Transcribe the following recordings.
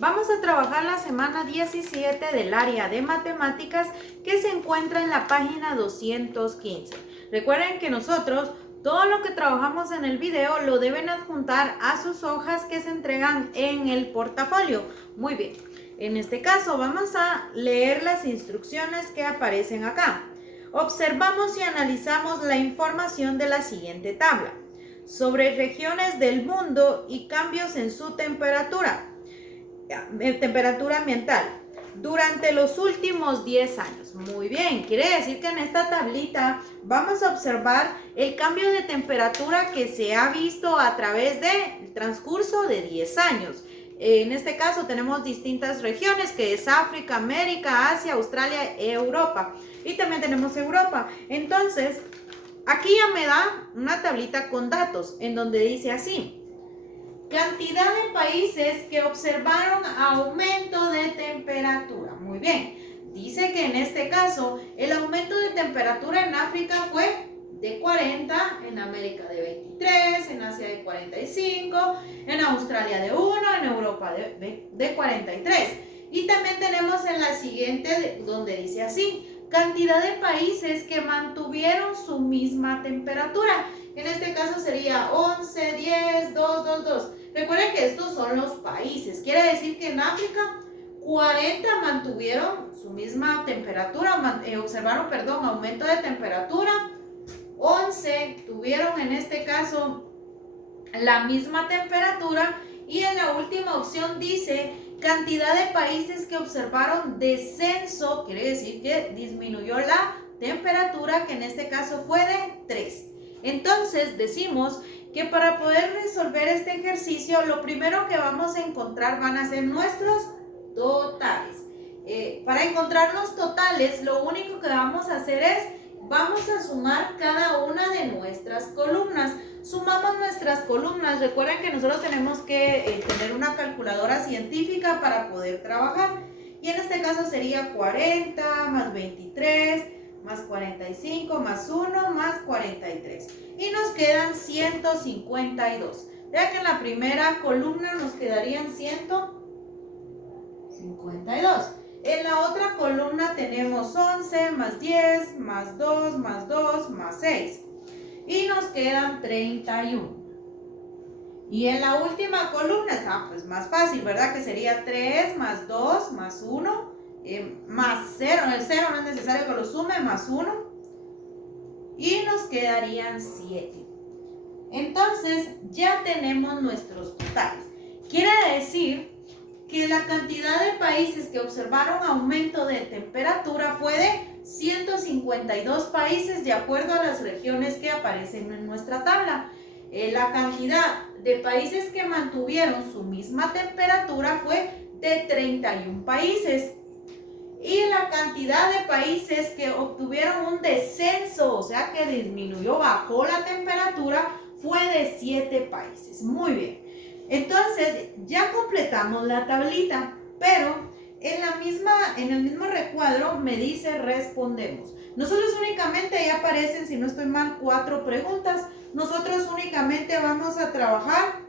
Vamos a trabajar la semana 17 del área de matemáticas que se encuentra en la página 215. Recuerden que nosotros todo lo que trabajamos en el video lo deben adjuntar a sus hojas que se entregan en el portafolio. Muy bien, en este caso vamos a leer las instrucciones que aparecen acá. Observamos y analizamos la información de la siguiente tabla sobre regiones del mundo y cambios en su temperatura ambiental durante los últimos 10 años. Muy bien, quiere decir que en esta tablita vamos a observar el cambio de temperatura que se ha visto a través del transcurso de 10 años. En este caso tenemos distintas regiones que es África, América, Asia, Australia, Europa. Y también tenemos Europa. Entonces, aquí ya me da una tablita con datos en donde dice así: cantidad de países que observaron aumento de temperatura. Muy bien, dice que en este caso el aumento de temperatura en África fue de 40, en América de 23, en Asia de 45, en Australia de 1, en Europa de 43. Y también tenemos en la siguiente donde dice así: cantidad de países que mantuvieron su misma temperatura. En este caso sería 11, 10, 2, 2, 2. Recuerden que estos son los países. Quiere decir que en África 40 mantuvieron su misma temperatura, observaron, aumento de temperatura. 11 tuvieron en este caso la misma temperatura. Y en la última opción dice cantidad de países que observaron descenso, quiere decir que disminuyó la temperatura, que en este caso fue de 3. Entonces decimos que para poder resolver este ejercicio, lo primero que vamos a encontrar van a ser nuestros totales. Para encontrar los totales, lo único que vamos a hacer es, vamos a sumar cada una de nuestras columnas. Sumamos nuestras columnas. Recuerden que nosotros tenemos que tener una calculadora científica para poder trabajar. Y en este caso sería 40 más 23 más 45 más 1 más 43. Y nos quedan 152. Vean que en la primera columna nos quedarían 152. En la otra columna tenemos 11 más 10 más 2 más 2 más 6. Y nos quedan 31. Y en la última columna está pues más fácil, ¿verdad? Que sería 3 más 2 más 1 más 0. El 0 no es necesario que lo sume, más 1. Y nos quedarían 7. Entonces ya tenemos nuestros totales. Quiere decir que la cantidad de países que observaron aumento de temperatura fue de 152 países de acuerdo a las regiones que aparecen en nuestra tabla. La cantidad de países que mantuvieron su misma temperatura fue de 31 países. Y la cantidad de países que obtuvieron un descenso, o sea que disminuyó, bajó la temperatura, fue de 7 países. Muy bien. Entonces ya completamos la tablita, pero en el mismo recuadro me dice respondemos. Nosotros únicamente ahí aparecen, si no estoy mal, 4 preguntas. Nosotros únicamente vamos a trabajar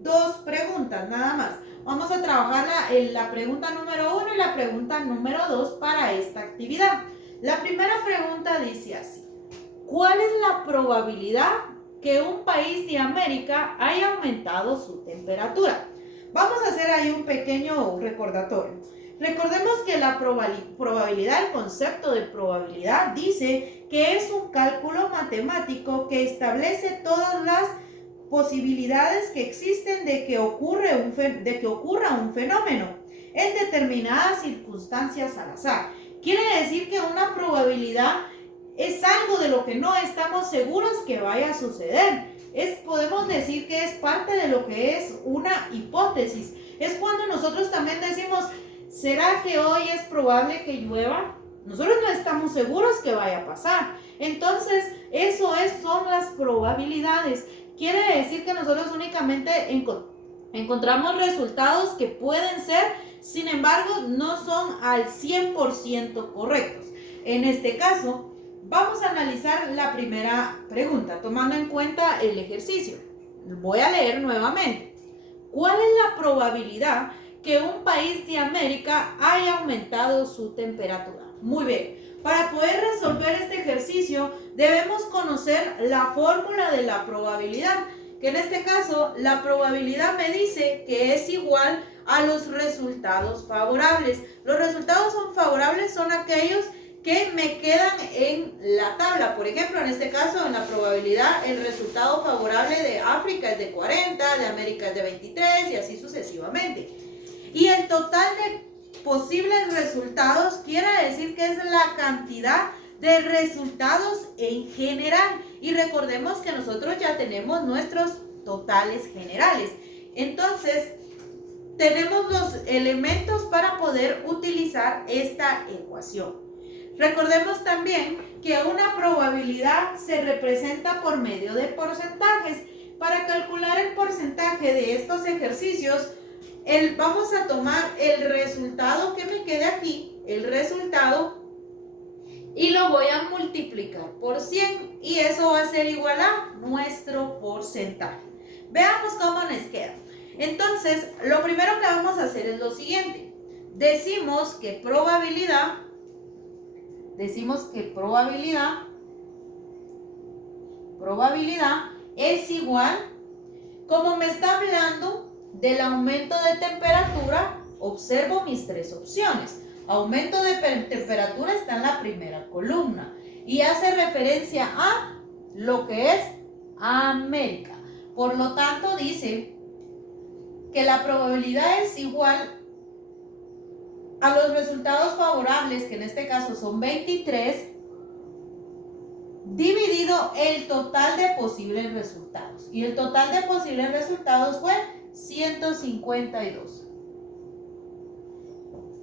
2 preguntas, nada más. Vamos a trabajar la pregunta número 1 y la pregunta número 2 para esta actividad. La primera pregunta dice así: ¿cuál es la probabilidad que un país de América haya aumentado su temperatura? Vamos a hacer ahí un pequeño recordatorio. Recordemos que la probabilidad, el concepto de probabilidad dice que es un cálculo matemático que establece todas las posibilidades que existen de que ocurra un fenómeno en determinadas circunstancias al azar. Quiere decir que una probabilidad es algo de lo que no estamos seguros que vaya a suceder. Podemos decir que es parte de lo que es una hipótesis. Es cuando nosotros también decimos, ¿será que hoy es probable que llueva? Nosotros no estamos seguros que vaya a pasar. Entonces, son las probabilidades. Quiere decir que nosotros únicamente encontramos resultados que pueden ser, sin embargo, no son al 100% correctos. En este caso, vamos a analizar la primera pregunta, tomando en cuenta el ejercicio. Voy a leer nuevamente. ¿Cuál es la probabilidad que un país de América haya aumentado su temperatura. Muy bien. Para poder resolver este ejercicio debemos conocer la fórmula de la probabilidad, que en este caso la probabilidad me dice que es igual a los resultados favorables. Los resultados favorables son aquellos que me quedan en la tabla. Por ejemplo, en este caso, en la probabilidad, el resultado favorable de África es de 40, de América es de 23 y así sucesivamente. Y el total de posibles resultados quiere decir que es la cantidad de resultados en general. Y recordemos que nosotros ya tenemos nuestros totales generales. Entonces, tenemos los elementos para poder utilizar esta ecuación. Recordemos también que una probabilidad se representa por medio de porcentajes. Para calcular el porcentaje de estos ejercicios, vamos a tomar el resultado que me quede aquí, el resultado, y lo voy a multiplicar por 100 y eso va a ser igual a nuestro porcentaje. Veamos cómo nos queda. Entonces, lo primero que vamos a hacer es lo siguiente. Decimos que probabilidad es igual, como me está hablando del aumento de temperatura, observo mis tres opciones. Aumento de temperatura está en la primera columna y hace referencia a lo que es América. Por lo tanto, dice que la probabilidad es igual a los resultados favorables, que en este caso son 23, dividido el total de posibles resultados. Y el total de posibles resultados fue 152.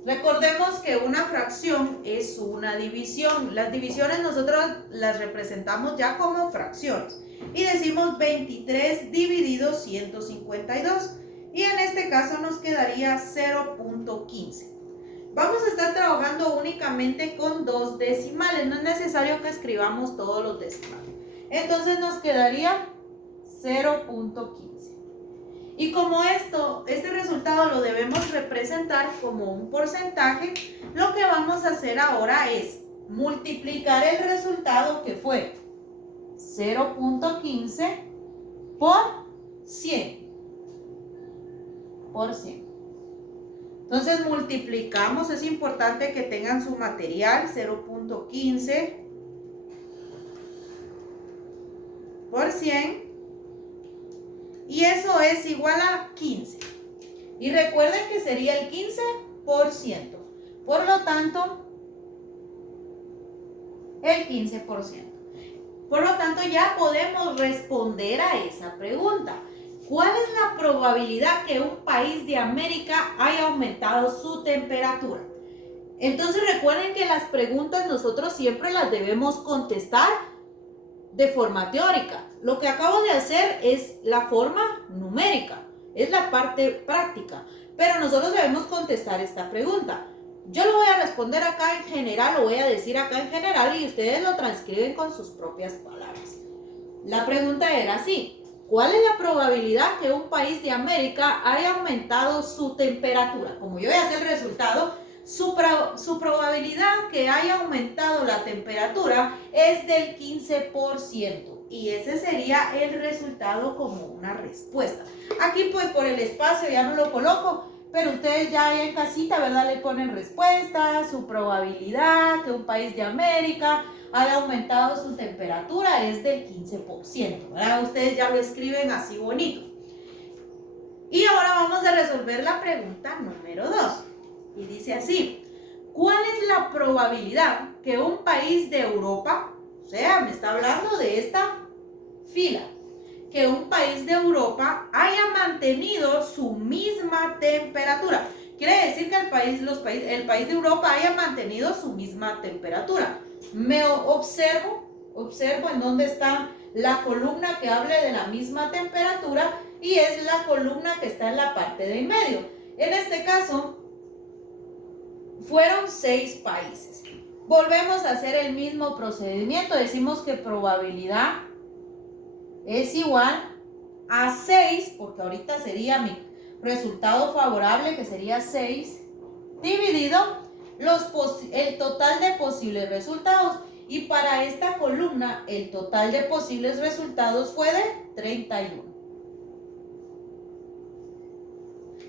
Recordemos que una fracción es una división. Las divisiones nosotros las representamos ya como fracciones. Y decimos 23 dividido 152. Y en este caso nos quedaría 0.15. Vamos a estar trabajando únicamente con dos decimales. No es necesario que escribamos todos los decimales. Entonces nos quedaría 0.15. Y como este resultado lo debemos representar como un porcentaje, lo que vamos a hacer ahora es multiplicar el resultado que fue 0.15 por 100. Entonces multiplicamos, es importante que tengan su material, 0.15 por 100. Y eso es igual a 15. Y recuerden que sería el 15%. Por lo tanto, el 15%. Por lo tanto, ya podemos responder a esa pregunta. ¿Cuál es la probabilidad que un país de América haya aumentado su temperatura? Entonces recuerden que las preguntas nosotros siempre las debemos contestar de forma teórica. Lo que acabo de hacer es la forma numérica, es la parte práctica, pero nosotros debemos contestar esta pregunta. Yo lo voy a responder acá en general, lo voy a decir acá en general y ustedes lo transcriben con sus propias palabras. La pregunta era así: ¿cuál es la probabilidad que un país de América haya aumentado su temperatura? Como yo ya sé el resultado, su probabilidad que haya aumentado la temperatura es del 15%. Y ese sería el resultado como una respuesta. Aquí pues por el espacio ya no lo coloco, pero ustedes ya ahí en casita, ¿verdad? Le ponen respuesta, su probabilidad que un país de América haya aumentado su temperatura es del 15%, ¿verdad? Ustedes ya lo escriben así bonito. Y ahora vamos a resolver la pregunta número 2. Y dice así: ¿cuál es la probabilidad que un país de Europa, o sea, me está hablando de esta fila, que un país de Europa haya mantenido su misma temperatura? Quiere decir que el país de Europa haya mantenido su misma temperatura. Me observo en dónde está la columna que hable de la misma temperatura y es la columna que está en la parte de en medio. En este caso, fueron 6 países. Volvemos a hacer el mismo procedimiento. Decimos que probabilidad es igual a 6, porque ahorita sería resultado favorable, que sería 6, dividido el total de posibles resultados. Y para esta columna, el total de posibles resultados fue de 31.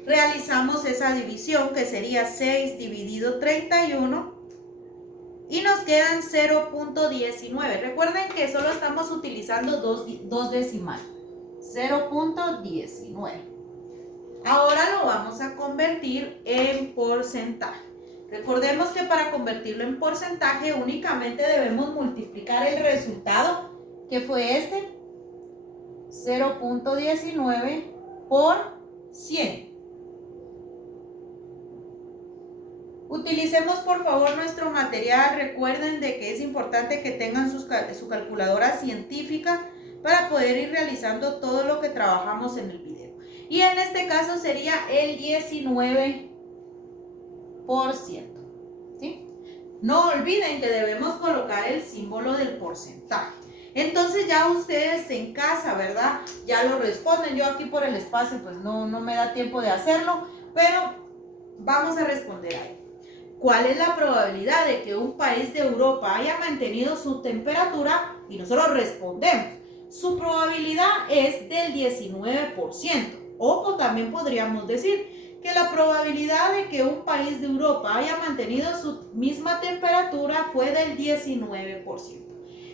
Realizamos esa división, que sería 6 dividido 31, y nos quedan 0.19. Recuerden que solo estamos utilizando dos decimales. 0.19. Ahora lo vamos a convertir en porcentaje. Recordemos que para convertirlo en porcentaje únicamente debemos multiplicar el resultado, que fue este, 0.19 por 100. Utilicemos por favor nuestro material. Recuerden de que es importante que tengan su calculadora científica para poder ir realizando todo lo que trabajamos en el video. Y en este caso sería el 19%. ¿Sí? No olviden que debemos colocar el símbolo del porcentaje. Entonces ya ustedes en casa, ¿verdad? Ya lo responden. Yo aquí por el espacio pues no me da tiempo de hacerlo, pero vamos a responder ahí. ¿Cuál es la probabilidad de que un país de Europa haya mantenido su temperatura? Y nosotros respondemos. Su probabilidad es del 19%. O también podríamos decir que la probabilidad de que un país de Europa haya mantenido su misma temperatura fue del 19%.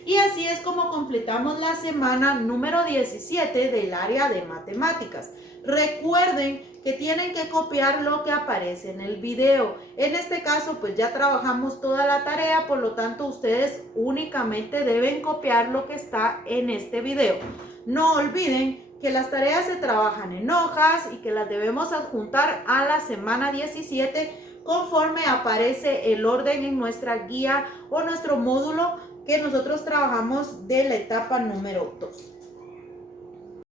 Y así es como completamos la semana número 17 del área de matemáticas. Recuerden que tienen que copiar lo que aparece en el video. En este caso, pues ya trabajamos toda la tarea, por lo tanto, ustedes únicamente deben copiar lo que está en este video. No olviden que las tareas se trabajan en hojas y que las debemos adjuntar a la semana 17 conforme aparece el orden en nuestra guía o nuestro módulo que nosotros trabajamos de la etapa número 2.